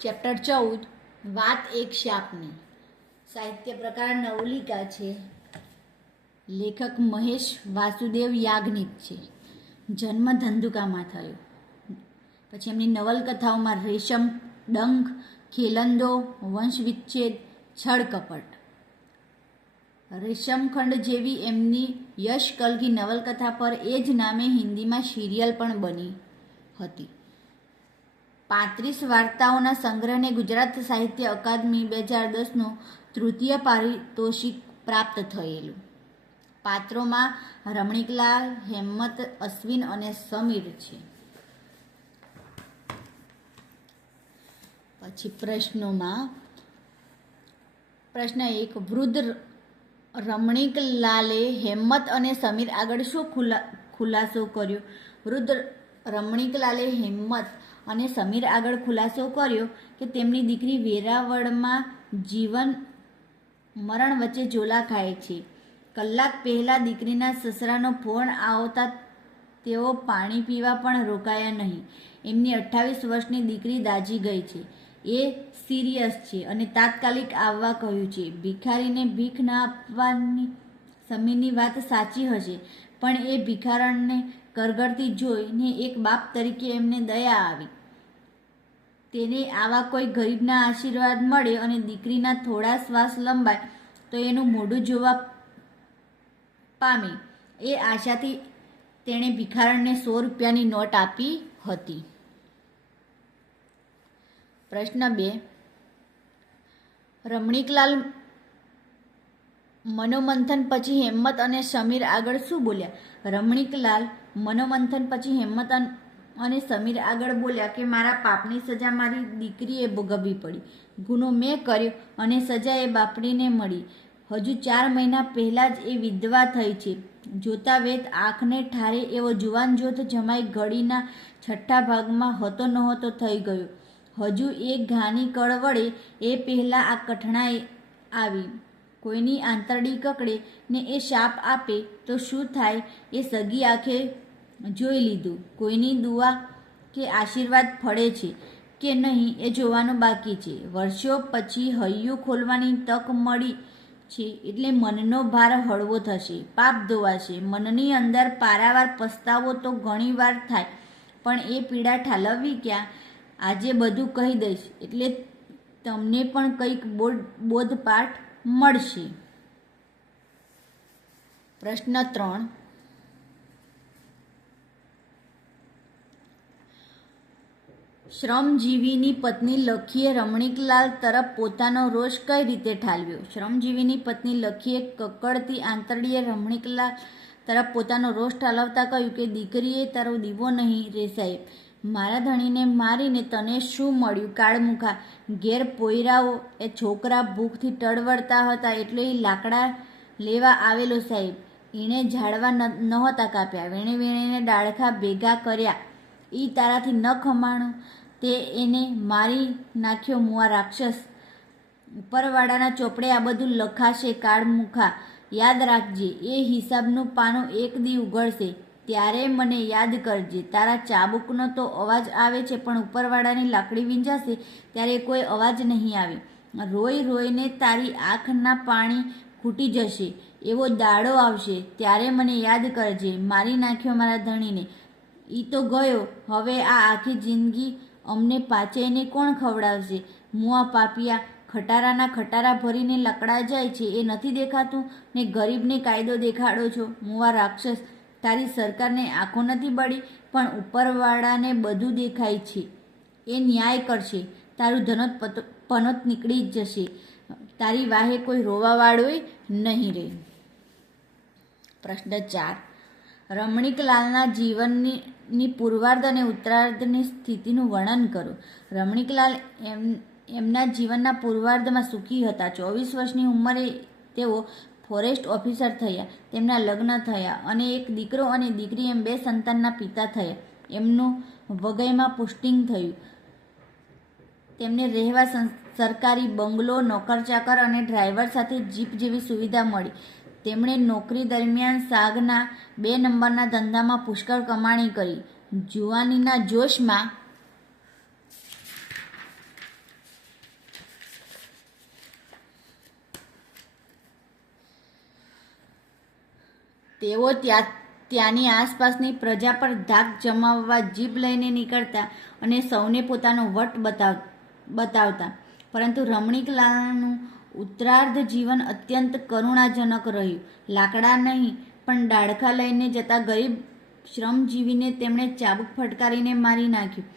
Chapter 14 વાત એક શાપની. સાહિત્ય પ્રકાર નવલિકા છે. લેખક મહેશ વાસુદેવ યાજ્ઞિક છે. જન્મ ધંધુકામાં થયો. પછી એમની નવલકથાઓમાં રેશમ, ડંખ, ખેલંદો, વંશવિચ્છેદ, છળકપટ. રેશમખંડ જેવી એમની યશ કલગી નવલકથા પર એ જ નામે હિન્દીમાં સિરિયલ પણ બની હતી. 35 વાર્તાઓના સંગ્રહને ગુજરાત સાહિત્ય અકાદમી 2010નું તૃતીય પારિતોષિક પ્રાપ્ત થયેલું. પાત્રોમાં રમણીકલાલ, હેમંત, અશ્વિન અને સમીર છે. પછી પ્રશ્નોમાં પ્રશ્ન 1, વૃદ્ધ રમણીકલાલે હેમંત અને સમીર આગળ શું ખુલાસો કર્યો? વૃદ્ધ રમણીકલાલે હેમંત અને સમીર આગળ ખુલાસો કર્યો કે તેમની દીકરી વેરાવળમાં જીવન મરણ વચ્ચે ઝોલા ખાય છે. કલાક પહેલાં દીકરીના સસરાનો ફોન આવતા તેઓ પાણી પીવા પણ રોકાયા નહીં. એમની 28 વર્ષની દીકરી દાઝી ગઈ છે. એ સિરિયસ છે અને તાત્કાલિક આવવા કહ્યું છે. ભિખારીને ભીખ ના આપવાની સમીરની વાત સાચી હશે, પણ એ ભિખારણને કરગરતી જોઈને એક બાપ તરીકે એમને દયા આવી. તેને આવા કોઈ ગરીબના આશીર્વાદ મળે અને દીકરીના થોડા શ્વાસ લંબાય તો એનું મોઢું જોવા પામે એ આશાથી તેણે ભિખારણને 100 રૂપિયાની નોટ આપી હતી. પ્રશ્ન 2, રમણીકલાલ મનોમંથન પછી હેમંત અને સમીર આગળ શું બોલ્યા? રમણીકલાલ મનોમંથન પછી હેમંત અને સમીર આગળ બોલ્યા કે મારા પાપની સજા મારી દીકરીએ ભોગવવી પડી. ગુનો મેં કર્યો અને સજા એ બાપડીને મળી. હજુ 4 મહિના પહેલાં જ એ વિધવા થઈ છે. જોતા વેત આંખને ઠારે એવો જુવાન જોત જમાઈ ઘડીના 6ઠ્ઠા ભાગમાં હતો નહોતો થઈ ગયો. હજુ એ ઘાની કળ વળે એ પહેલાં આ કઠણાઈ આવી. કોઈની આંતરડી કકડે ને એ શાપ આપે તો શું થાય એ સગી આંખે જોઈ લીધું. કોઈની દુઆ કે આશીર્વાદ ફળે છે કે નહીં એ જોવાનું બાકી છે. વર્ષો પછી હૈયું ખોલવાની તક મળી છે એટલે મનનો ભાર હળવો થશે, પાપ ધોવાશે. મનની અંદર પારાવાર પસ્તાવો તો ઘણી વાર થાય, પણ એ પીડા ઠાલવવી ક્યાં? આજે બધું કહી દઈશ એટલે તમને પણ કંઈક બોધપાઠ મળશે. પ્રશ્ન 3, શ્રમજીવીની પત્ની લખીએ રમણીકલાલ તરફ પોતાનો રોષ કઈ રીતે ઠાલવ્યો? શ્રમજીવીની પત્ની લખીએ કકડતી આંતરડીએ રમણીકલાલ તરફ પોતાનો રોષ ઠાલવતા કહ્યું કે દીકરીએ તારો દીવો નહીં રે સાહેબ. મારા ધણીને મારીને તને શું મળ્યું? કાળમુખા ઘેર પોયરાઓ એ છોકરા ભૂખથી ટળવળતા હતા એટલે એ લાકડા લેવા આવેલો સાહેબ. એણે ઝાડવા નહોતા કાપ્યા, વેણીને ડાળખા ભેગા કર્યા. એ તારાથી ન ખમાણું તે એને મારી નાખ્યો મુઆ રાક્ષસ. ઉપરવાળાના ચોપડે આ બધું લખાશે કાળમુખા, યાદ રાખજે. એ હિસાબનું પાનું એક દી ઉઘડશે ત્યારે મને યાદ કરજે. તારા ચાબુકનો તો અવાજ આવે છે પણ ઉપરવાળાની લાકડી વીંજાશે ત્યારે કોઈ અવાજ નહીં આવે. રોઈ રોઈને તારી આંખના પાણી ખૂટી જશે એવો દાડો આવશે ત્યારે મને યાદ કરજે. મારી નાખ્યો મારા ધણીને. ઈ તો ગયો, હવે આ આખી જિંદગી અમને પાચેને કોણ ખવડાવશે? મુઆ પાપિયા ખટારાના ખટારા ભરીને લકડા જાય છે એ નથી દેખાતું ને ગરીબને કાયદો દેખાડો છો. મુઆ રાક્ષસ, તારી સરકારને આંખો નથી બળી પણ ઉપરવાળાને બધું દેખાય છે. એ ન્યાય કરશે. તારું ધનોત પનોત નીકળી જ જશે. તારી વાહે કોઈ રોવાવાળોય નહીં રહે. પ્રશ્ન 4, રમણીકલાલના જીવનની પૂર્વાર્ધ અને ઉત્તરાર્ધની સ્થિતિનું વર્ણન કરો. રમણીકલાલ એમના જીવનના પૂર્વાર્ધમાં સુખી હતા. 24 વર્ષની ઉંમરે તેઓ ફોરેસ્ટ ઓફિસર થયા. તેમના લગ્ન થયા અને એક દીકરો અને દીકરી એમ 2 સંતાનના પિતા થયા. એમનું વઘઈમાં પોસ્ટિંગ થયું. તેમને રહેવા સરકારી બંગલો, નોકર ચાકર અને ડ્રાઈવર સાથે જીપ જેવી સુવિધા મળી. તેમણે નોકરી દરમિયાન સાગના 2 નંબરના ધંધામાં પુષ્કળ કમાણી કરી. જુવાનીના જોશમાં તેઓ ત્યાંની આસપાસની પ્રજા પર ધાક જમાવવા જીભ લઈને નીકળતા અને સૌને પોતાનો વટ બતાવતા. પરંતુ રમણીકલાલનું ઉત્તરાર્ધ જીવન અત્યંત કરુણાજનક રહ્યું. લાકડા નહીં પણ ડાળખા લઈને જતા ગરીબ શ્રમજીવીને તેમણે ચાબુક ફટકારીને મારી નાખ્યું.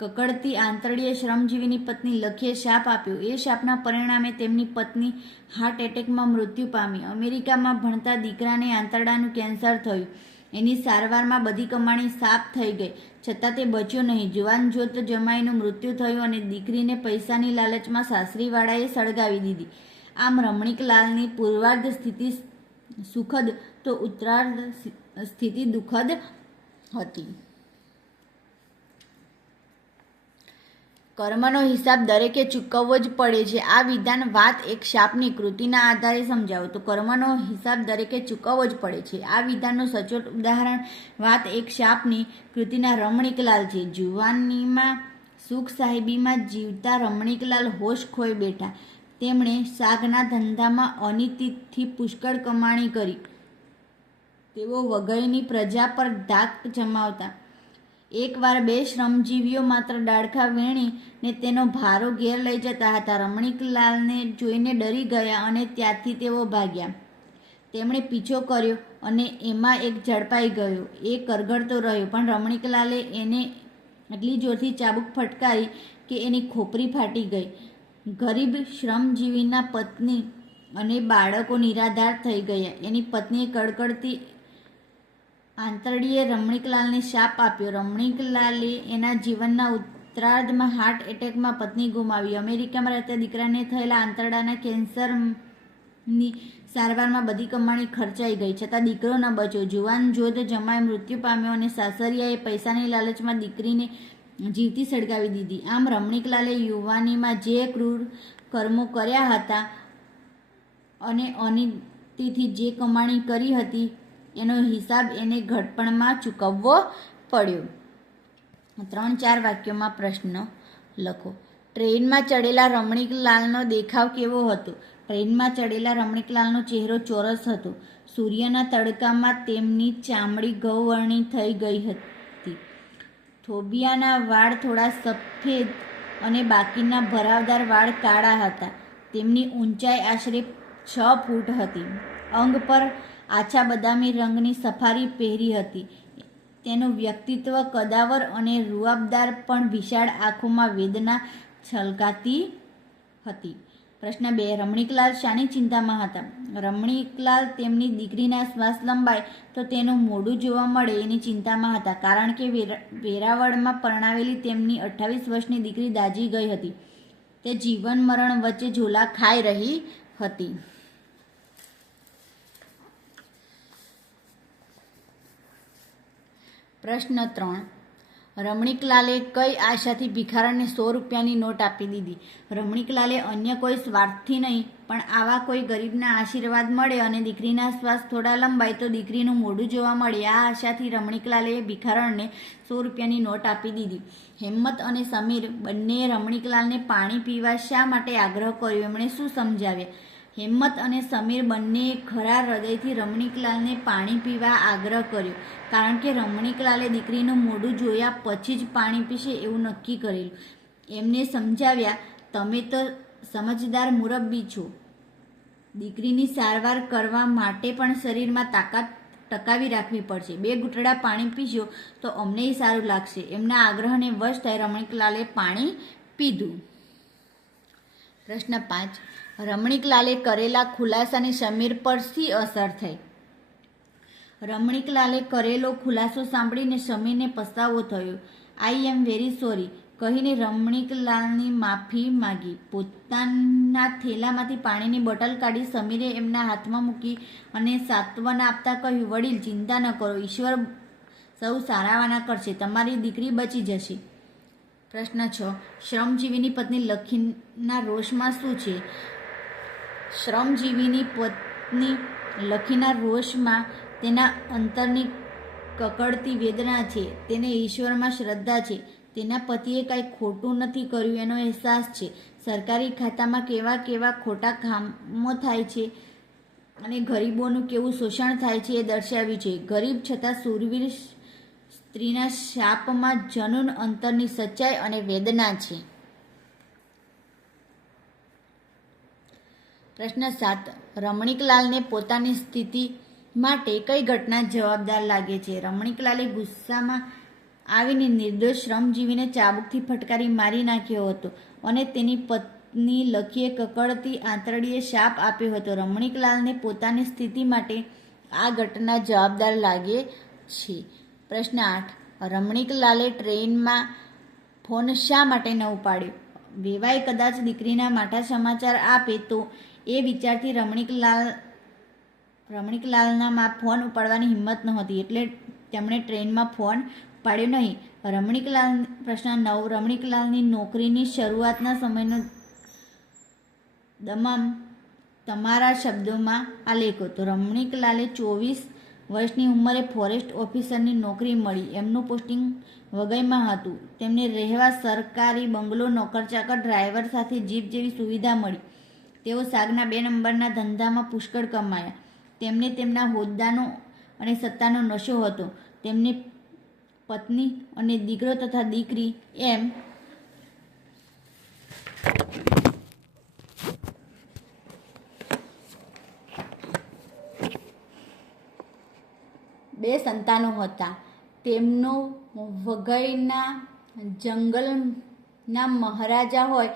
કકડતી આંતરડીએ શ્રમજીવીની પત્ની લખીએ શાપ આપ્યો. એ શાપના પરિણામે તેમની પત્ની હાર્ટ એટેકમાં મૃત્યુ પામી. અમેરિકામાં ભણતા દીકરાને આંતરડાનું કેન્સર થયું. એની સારવારમાં બધી કમાણી સાફ થઈ ગઈ, છતાં તે બચ્યો નહીં. જુવાન જોત જમાઈનું મૃત્યુ થયું અને દીકરીને પૈસાની લાલચમાં સાસરીવાળાએ સળગાવી દીધી. આમ રમણીકલાલની પૂર્વાર્ધ સ્થિતિ સુખદ તો ઉત્તરાર્ધ સ્થિતિ દુઃખદ હતી. કર્મનો હિસાબ દરેકે ચૂકવવો જ પડે છે. આ વિધાન વાત એક શાપની કૃતિના આધારે સમજાવો તો કર્મનો હિસાબ દરેકે ચૂકવવો જ પડે છે. આ વિધાનનું સચોટ ઉદાહરણ વાત એક શાપની કૃતિના રમણીકલાલ છે. જુવાનીમાં સુખ સાહેબીમાં જીવતા રમણીકલાલ હોશ ખોઈ બેઠા. તેમણે શાકના ધંધામાં અનિતિથી પુષ્કળ કમાણી કરી. તેઓ વઘઈની પ્રજા પર ધાક જમાવતા. એકવાર બે શ્રમજીવીઓ માત્ર ડાળખા વીણીને તેનો ભારો ઘેર લઈ જતા હતા. રમણીકલાલને જોઈને ડરી ગયા અને ત્યાંથી તેઓ ભાગ્યા. તેમણે પીછો કર્યો અને એમાં એક ઝડપાઈ ગયો. એ કરગડતો રહ્યો, પણ રમણીકલાલે એને એટલી જોરથી ચાબુક ફટકારી કે એની ખોપરી ફાટી ગઈ. ગરીબ શ્રમજીવીના પત્ની અને બાળકો નિરાધાર થઈ ગયા. એની પત્નીએ કડકડતી આંતરડીએ રમણીકલાલને શાપ આપ્યો. રમણીકલાલે એના જીવનના ઉત્તરાર્ધમાં હાર્ટ એટેકમાં પત્ની ગુમાવી. અમેરિકામાં રહેતા દીકરાને થયેલા આંતરડાના કેન્સરની સારવારમાં બધી કમાણી ખર્ચાઈ ગઈ, છતાં દીકરો ન બચ્યો. જુવાન જોધ જમાઈ મૃત્યુ પામ્યો અને સાસરિયાએ પૈસાની લાલચમાં દીકરીને જીવતી સળગાવી દીધી. આમ રમણીકલાલે યુવાનીમાં જે ક્રૂર કર્મો કર્યા હતા અને અનિતિથી જે કમાણી કરી હતી એનો હિસાબ એને ઘડપણમાં ચૂકવવો પડ્યો. 3-4 વાક્યોમાં પ્રશ્ન લખો. ટ્રેનમાં ચડેલા રમણીકલાલનો દેખાવ કેવો હતો? ટ્રેનમાં ચડેલા રમણીકલાલનો ચહેરો ચોરસ હતો. સૂર્યના તડકામાં તેમની ચામડી ગૌવર્ણી થઈ ગઈ હતી. થોબિયાના વાળ થોડા સફેદ અને બાકીના ભરાવદાર વાળ કાળા હતા. તેમની ઊંચાઈ આશરે 6 ફૂટ હતી. અંગ પર આછા બદામી રંગની સફારી પહેરી હતી. તેનું વ્યક્તિત્વ કદાવર અને રૂઆબદાર, પણ વિશાળ આંખોમાં વેદના છલકાતી હતી. પ્રશ્ન 2. રમણીકલાલ શાની ચિંતામાં હતા? રમણીકલાલ તેમની દીકરીના શ્વાસ લંબાય તો તેનું મોઢું જોવા મળે એની ચિંતામાં હતા, કારણ કે વેરાવળમાં પરણાવેલી તેમની 28 વર્ષની દીકરી દાઝી ગઈ હતી. તે જીવન મરણ વચ્ચે ઝોલા ખાઈ રહી હતી. પ્રશ્ન 3. રમણીકલાલે કઈ આશાથી ભિખારણને 100 રૂપિયાની નોટ આપી દીધી? રમણીકલાલે અન્ય કોઈ સ્વાર્થથી નહીં, પણ આવા કોઈ ગરીબના આશીર્વાદ મળે અને દીકરીના શ્વાસ થોડા લંબાય તો દીકરીનું મોઢું જોવા મળે, આ આશાથી રમણીકલાલે ભિખારણને 100 રૂપિયાની નોટ આપી દીધી. હેમત અને સમીર બંનેએ રમણીકલાલને પાણી પીવા શા માટે આગ્રહ કર્યો? એમણે શું સમજાવ્યા? હેમત અને સમીર બંનેએ ખરા હૃદયથી રમણીકલાલને પાણી પીવા આગ્રહ કર્યો, કારણ કે રમણીકલાલે દીકરીનું મોઢું જોયા પછી જ પાણી પીશે એવું નક્કી કરેલું. એમને સમજાવ્યા, તમે તો સમજદાર મુરબ્બી છો. દીકરીની સારવાર કરવા માટે પણ શરીરમાં તાકાત ટકાવી રાખવી પડશે. 2 ઘૂંટડા પાણી પીશો તો અમનેય સારું લાગશે. એમના આગ્રહને વશ થઈ રમણીકલાલે પાણી પીધું. પ્રશ્ન 5. રમણીકલાલે કરેલા ખુલાસાની સમીર પર શી અસર થઈ? રમણીકલાલે કરેલો ખુલાસો સાંભળીને સમીરને પસ્તાવો થયો. આઈ એમ વેરી સોરી કહીને રમણીકલાલની માફી માગી. પોતાના થેલામાંથી પાણીની બોટલ કાઢી સમીરે એમના હાથમાં મૂકી અને સાંત્વના આપતા કહ્યું, વડીલ, ચિંતા ન કરો, ઈશ્વર સૌ સારાવાના કરશે, તમારી દીકરી બચી જશે. પ્રશ્ન 6. શ્રમજીવીની પત્ની લખીના રોષમાં શું છે? શ્રમજીવીની પત્ની લખીના રોષમાં તેના અંતરની કકડતી વેદના છે. તેને ઈશ્વરમાં શ્રદ્ધા છે. તેના પતિએ કાંઈ ખોટું નથી કર્યું એનો અહેસાસ છે. સરકારી ખાતામાં કેવા કેવા ખોટા કામો થાય છે અને ગરીબોનું કેવું શોષણ થાય છે એ દર્શાવ્યું છે. ગરીબ છતાં શૂરવીર સ્ત્રીના શાપમાં જનૂન અંતરની સચ્ચાઈ અને વેદના છે. પ્રશ્ન 7. રમણીકલાલને પોતાની સ્થિતિ માટે કઈ ઘટના જવાબદાર લાગે છે? રમણીકલાલે ગુસ્સામાં આવીને નિર્દોષ શ્રમજીવીને ચાબુકથી ફટકારી મારી નાખ્યો હતો અને તેની પત્ની લખીએ કકળતી આંતરડીએ શાપ આપ્યો હતો. રમણીકલાલને પોતાની સ્થિતિ માટે આ ઘટના જવાબદાર લાગે છે. પ્રશ્ન 8. રમણીકલાલે ટ્રેનમાં ફોન શા માટે ન ઉપાડ્યો? વેવાઈ કદાચ દીકરીના માઠા સમાચાર આપે તો એ વિચારથી રમણીકલાલનામાં ફોન ઉપાડવાની હિંમત નહોતી, એટલે તેમણે ટ્રેનમાં ફોન ઉપાડ્યો નહીં. પ્રશ્ન 9. રમણીકલાલની નોકરીની શરૂઆતના સમયનો તમારા શબ્દોમાં આલેખો. તો રમણીકલાલે 24 વર્ષની ઉંમરે ફોરેસ્ટ ઓફિસરની નોકરી મળી. એમનું પોસ્ટિંગ વઘઈમાં હતું. તેમને રહેવા સરકારી બંગલો, નોકર-ચાકર, ડ્રાઈવર સાથે જીપ જેવી સુવિધા મળી. તેઓ સાગના 2 નંબરના ધંધામાં પુષ્કળ કમાયા. તેમને તેમના હોદ્દાનો અને સત્તાનો નશો હતો. તેમની પત્ની અને દીકરો તથા દીકરી એમ 2 સંતાનો હતા. તેમનો વઘઈના જંગલના મહારાજા હોય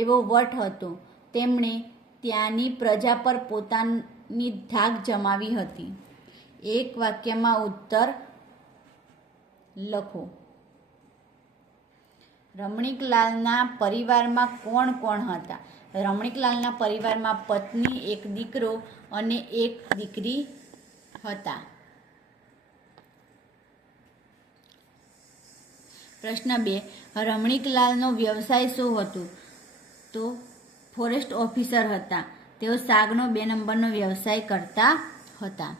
એવો વટ હતો. તેમણે ત્યાંની પ્રજા પર પોતાની ધાક જમાવી હતી. એક વાક્યમાં ઉત્તર લખો. રમણીકલાલના પરિવારમાં કોણ કોણ હતા? રમણીકલાલના પરિવારમાં પત્ની, એક દીકરો અને એક દીકરી હતા. પ્રશ્ન 2. રમણીકલાલનો વ્યવસાય શું હતો? તો ફોરેસ્ટ ઓફિસર હતા. તેઓ સાગનો 2 નંબરનો વ્યવસાય કરતા હતા.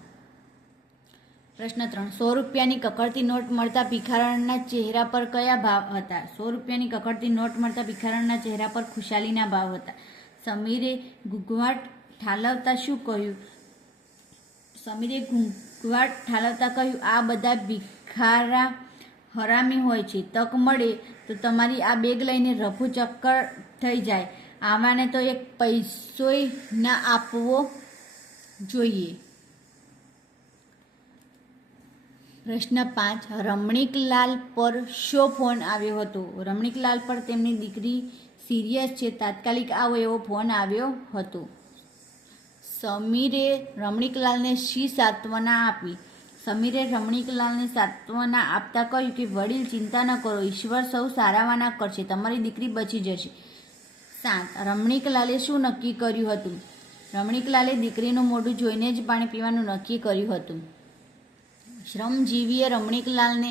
પ્રશ્ન 3. 100 રૂપિયાની કકડતી નોટ મળતા ભિખારણના ચહેરા પર કયા ભાવ હતા? 100 રૂપિયાની કકડતી નોટ મળતા ભિખારણના ચહેરા પર ખુશાલીના ભાવ હતા. સમીરે ઘૂંઘવાટ ઠાલવતા શું કહ્યું? સમીરે ઘૂંઘવાટ ઠાલવતા કહ્યું, આ બધા ભિખારા હરામી હોય છે. તક મળે તો તમારી આ બેગ લઈને રફુ ચક્કર થઈ જાય. આવાને તો એક પૈસોય ના આપવો જોઈએ. પ્રશ્ન 5. રમણીકલાલ પર શો ફોન આવ્યો હતો? રમણીકલાલ પર તેમની દીકરી સિરિયસ છે, તાત્કાલિક આવો એવો ફોન આવ્યો હતો. સમીરે રમણીકલાલને શી સાંત્વના આપી? સમીરે રમણીકલાલને સાંત્વના આપતા કહ્યું કે વડીલ, ચિંતા ન કરો, ઈશ્વર સૌ સારાવાના કરશે, તમારી દીકરી બચી જશે. 7. રમણીકલાલે શું નક્કી કર્યું હતું? રમણીકલાલે દીકરીનું મોઢું જોઈને જ પાણી પીવાનું નક્કી કર્યું હતું. શ્રમજીવીએ રમણીકલાલને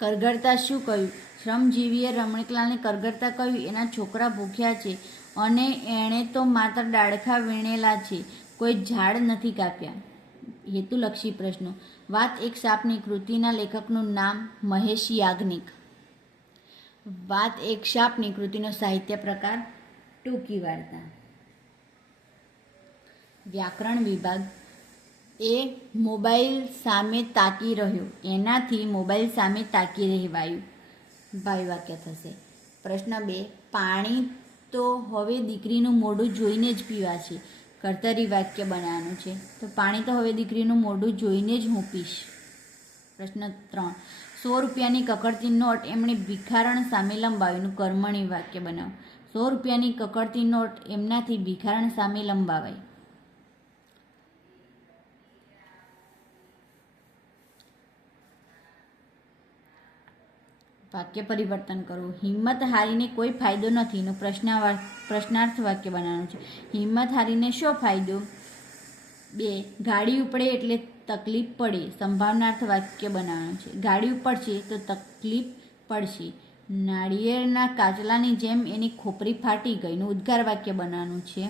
કરગરતા શું કહ્યું? શ્રમજીવીએ રમણીકલાલને કરગરતા કહ્યું, એના છોકરા ભૂખ્યા છે અને એણે તો માત્ર ડાળખા વીણેલા છે, કોઈ ઝાડ નથી કાપ્યા. હેતુલક્ષી પ્રશ્નો. વાત એક સાપની કૃતિના લેખકનું નામ મહેશ યાજ્ઞિક. વાત એક સાપની કૃતિનો સાહિત્ય પ્રકાર ટૂંકી વાર્તા. વ્યાકરણ વિભાગ. એ મોબાઈલ સામે તાકી રહ્યો, એનાથી મોબાઈલ સામે તાકી રહેવાયું. ભાવિ વાક્ય થશે. પ્રશ્ન 2. પાણી તો હવે દીકરીનું મોઢું જોઈને જ પીવા છે. કર્તરી વાક્ય બનાવવાનું છે. તો પાણી તો હવે દીકરીનું મોઢું જોઈને જ હું પીશ. પ્રશ્ન 3. 100 રૂપિયાની કકડતી નોટ એમણે ભિખારણ સામે લંબાવીનું કર્મણી વાક્ય બનાવો. 100 રૂપિયાની કકડતી નોટ એમનાથી ભિખારણ સામે લંબાવાઈ. વાક્ય પરિવર્તન કરવું. હિંમત હારીને કોઈ ફાયદો નથી નું પ્રશ્નાર્થ વાક્ય બનાવવાનું છે. હિંમત હારીને શો ફાયદો? 2. ગાડી ઉપડે એટલે તકલીફ પડે, સંભાવનાર્થ વાક્ય બનાવવાનું છે. ગાડી ઉપડશે તો તકલીફ પડશે. નાળિયેરના કાચલાની જેમ એની ખોપરી ફાટી ગઈનું ઉદ્ગાર વાક્ય બનાવવાનું છે.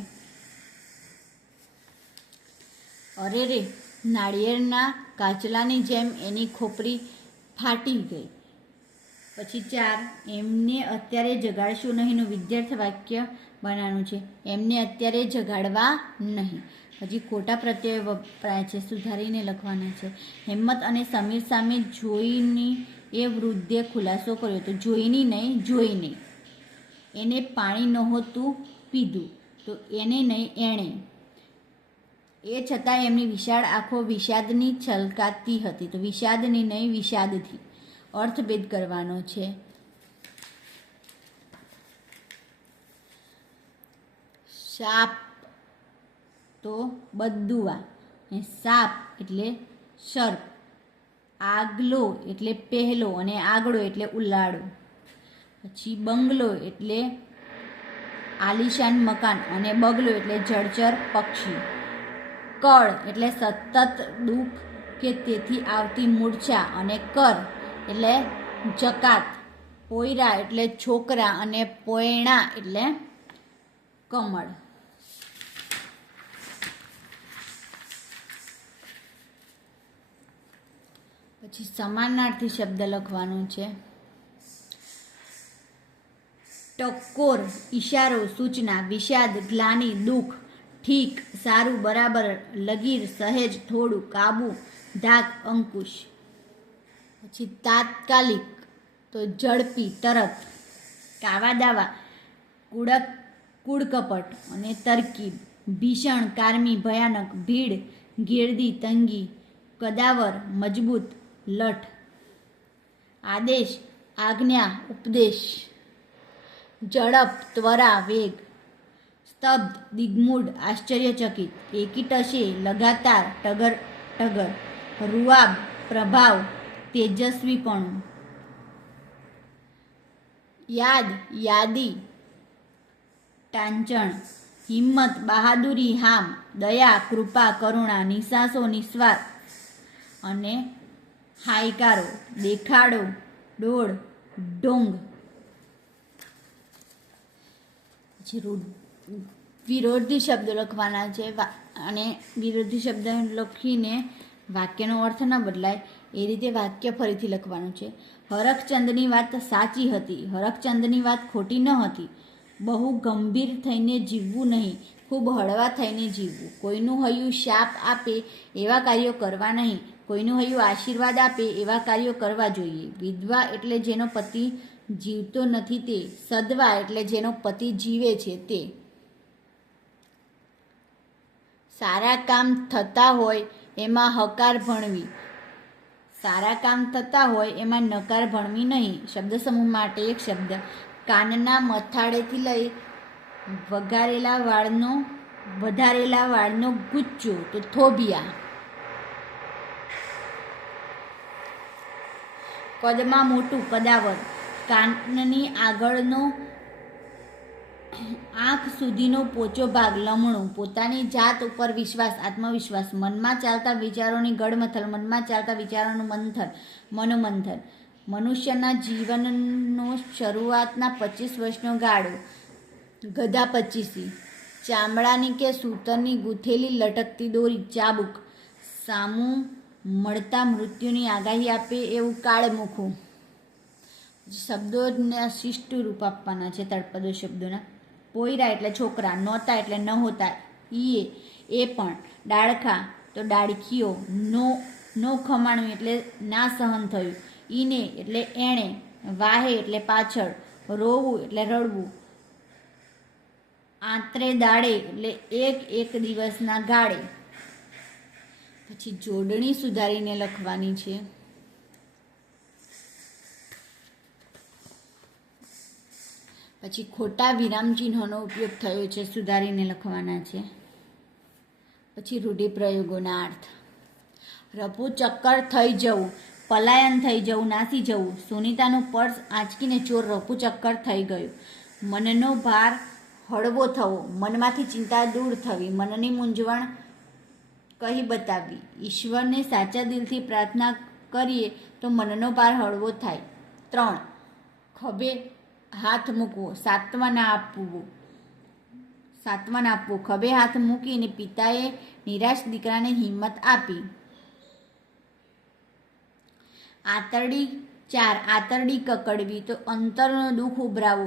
અરે રે, નાળિયેરના કાચલાની જેમ એની ખોપરી ફાટી ગઈ. પછી 4. એમને અત્યારે જગાડશું નહીંનું વિદ્યાર્થ વાક્ય બનાવવાનું છે. એમને અત્યારે જગાડવા નહીં. પછી ખોટા પ્રત્યય વપરાય છે, સુધારીને લખવાના છે. હેમંત અને સમીર સામે જોઈની એ વૃદ્ધે ખુલાસો કર્યો, તો જોઈની નહીં, જોઈને. એને પાણી નહોતું પીધું, તો એને નહીં, એણે. એ છતાં એમની વિશાળ આંખો વિષાદની છલકાતી હતી, તો વિષાદની નહીં, વિષાદથી. અર્થભેદ કરવાનો છે. સાપ તો બદ્દુઆ, અને સાપ એટલે સર્પ. આગલો એટલે પહેલો, અને આગળો એટલે ઉલાળો. પછી બંગલો એટલે આલિશાન મકાન, અને બગલો એટલે જળચર પક્ષી. કળ એટલે સતત દુઃખ કે તેથી આવતી મૂર્છા, અને કર એટલે જકાત. પોયરા એટલે છોકરા, અને પોયણા એટલે કમળ. પછી સમાનાર્થી શબ્દ લખવાનો છે. ટકોર ઈશારો, સૂચના. વિષાદ ગ્લાનિ, દુઃખ. ઠીક સારું, બરાબર. લગીર સહેજ, થોડું. કાબુ ધાક, અંકુશ. પછી તાત્કાલિક તો ઝડપી, તરત. કાવા દાવા કૂડકપટ, અને તરકીબ. ભીષણ કારમી, ભયાનક. ભીડ ગીર્દી, તંગી. કદાવર મજબૂત, લઠ. આદેશ આજ્ઞા, ઉપદેશ. ઝડપ ત્વરા, વેગ. સ્તબ્ધ દિગ્મૂઢ, આશ્ચર્યચકિત. એકી ટશે લગાતાર, ટગર ટગર. રૂઆબ પ્રભાવ, તેજસ્વીપણું. યાદ યાદી, ટાંચણ. હિંમત બહાદુરી, હામ. દયા કૃપા, કરુણા. નિસાસો નિસ્વાર્થ, અને હાયકારો. દેખાડો, ડોળ, ઢોંગ. વિરોધી શબ્દ લખવાના છે, અને વિરોધી શબ્દ લખીને વાક્યનો અર્થ ન બદલાય એ રીતે વાક્ય ફરીથી લખવાનું છે. હરખચંદની વાત સાચી હતી, હરખચંદની વાત ખોટી ન હતી. બહુ ગંભીર થઈને જીવવું નહીં, ખૂબ હળવા થઈને જીવવું. કોઈનું હૈયું શાપ આપે એવા કાર્યો કરવા નહીં, કોઈનું હૈયું આશીર્વાદ આપે એવા કાર્યો કરવા જોઈએ. વિધવા એટલે જેનો પતિ જીવતો નથી તે. સદવા એટલે જેનો પતિ જીવે છે તે. સારા કામ થતા હોય એમાં હકાર ભણવી, સારા કામ થતા હોય એમાં નકાર ભણવી નહીં. શબ્દ સમૂહ માટે એક શબ્દ. કાનના મથાળેથી લઈ વધારેલા વાળનો ગુચ્ચો, તો થોભિયા. કદમાં મોટું, કદાવર. કાનની આગળનો આંખ સુધીનો પોચો ભાગ, લમણું. પોતાની જાત ઉપર વિશ્વાસ, આત્મવિશ્વાસ. મનમાં ચાલતા વિચારોની ગડમથલ, મનમાં ચાલતા વિચારોનું મંથન, મનોમંથન. મનુષ્યના જીવનનો શરૂઆતના 25 વર્ષનો ગાળો, ગધા 25. ચામડાની કે સૂતરની ગૂંથેલી લટકતી દોરી, ચાબુક. સામું મળતા મૃત્યુની આગાહી આપે એવું કાળમુખું. શબ્દોના શિષ્ટ રૂપ આપવાના છે, તળપદો શબ્દોના. પોયરા એટલે છોકરા. નહોતા એટલે ન હોતા, ઈએ એ પણ. ડાળખા તો ડાળખીઓ. નો ખમાણું એટલે ના સહન થયું. ઈને એટલે એણે. વાહે એટલે પાછળ. રોવું એટલે રડવું. આંતરે દાડે એટલે એક દિવસના ગાળે. પછી જોડણી સુધારીને લખવાની છે. પછી ખોટા વિરામચિહ્નોનો ઉપયોગ થયો છે, સુધારીને લખવાના છે. પછી રૂઢિપ્રયોગોના અર્થ. રફુ ચક્કર થઈ જવું, પલાયન થઈ જવું, નાસી જવું. સુનીતાનું પર્સ આંચકીને ચોર રફુ ચક્કર થઈ ગયું. મનનો ભાર હળવો થવો, મનમાંથી ચિંતા દૂર થવી. મનની મૂંઝવણ કહી બતાવવી. ઈશ્વરને સાચા દિલથી પ્રાર્થના કરીએ તો મનનો ભાર હળવો થાય. 3. ખભે હાથ મૂકવો, સાંત્વના આપવું. ખભે હાથ મૂકીને પિતાએ નિરાશ દીકરાને હિંમત આપી. આંતરડી 4. આંતરડી કકડવી તો અંતરનો દુઃખ ઉભરાવો.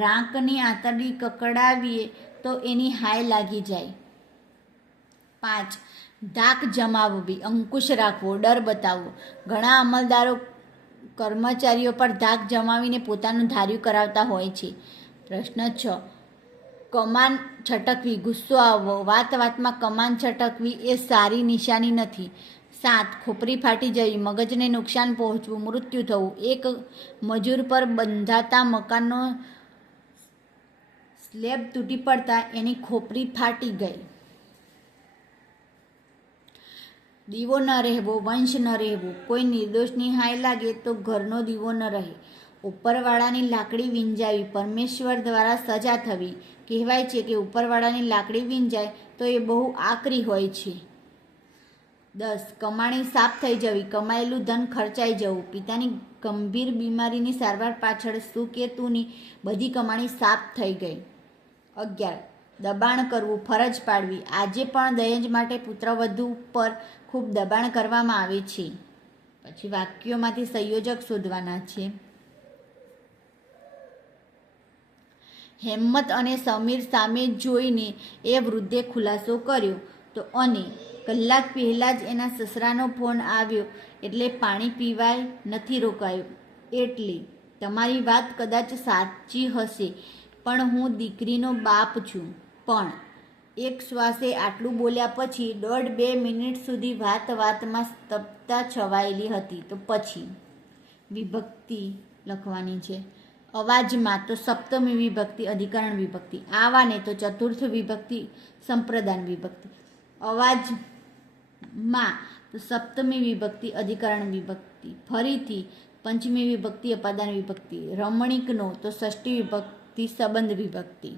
રાંકની આંતરડી કકડાવીએ તો એની હાય લાગી જાય. 5. ધાક જમાવવી, અંકુશ રાખવો, ડર બતાવવો. ઘણા અમલદારો કર્મચારીઓ પર ધાક જમાવીને પોતાનું ધાર્યું કરાવતા હોય છે. પ્રશ્ન 6. કમાન છટકવી, ગુસ્સો આવવો, વાત વાતમાં કમાન છટકવી એ સારી નિશાની નથી. 7. ખોપરી ફાટી જવી, મગજને નુકસાન પહોંચવું, મૃત્યુ થવું. એક મજૂર પર બંધાતા મકાનનો સ્લેબ તૂટી પડતા એની ખોપરી ફાટી ગઈ. દીવો ન રહેવો, વંશ ન રહેવો, કોઈ નિર્દોષની હાય લાગે તો ઘરનો દીવો ન રહે. ઉપરવાળાની લાકડી વીંજાવી, પરમેશ્વર દ્વારા સજા થવી. કહેવાય છે કે ઉપરવાળાની લાકડી વીંજાય તો એ બહુ આકરી હોય છે. 10. કમાણી સાફ થઈ જવી, કમાયેલું ધન ખર્ચાઈ જવું. પિતાની ગંભીર બીમારીની સારવાર પાછળ સુકેતુની બધી કમાણી સાફ થઈ ગઈ. 11. દબાણ કરવું, ફરજ પાડવી. આજે પણ દહેજ માટે પુત્રવધુ પર ખૂબ દબાણ કરવામાં આવે છે. પછી વાક્યોમાંથી સંયોજક શોધવાના છે. હેમંત અને સમીર સામે જોઈને એ વૃદ્ધે ખુલાસો કર્યો તો અને કલાક પહેલાં જ એના સસરાનો ફોન આવ્યો એટલે પાણી પીવાય નથી રોકાયું. એટલે તમારી વાત કદાચ સાચી હશે પણ હું દીકરીનો બાપ છું. પણ એક શ્વાસે આટલું બોલ્યા પછી 1.5-2 મિનિટ સુધી વાતમાં સ્તબ્ધતા છવાયેલી હતી. તો પછી વિભક્તિ લખવાની છે. અવાજમાં તો સપ્તમી વિભક્તિ અધિકરણ વિભક્તિ, આવાને તો ચતુર્થ વિભક્તિ સંપ્રદાન વિભક્તિ. અવાજમાં તો સપ્તમી વિભક્તિ અધિકરણ વિભક્તિ, ફરીથી પંચમી વિભક્તિ અપાદાન વિભક્તિ, રમણીકનો તો ષષ્ઠી વિભક્તિ સંબંધ વિભક્તિ.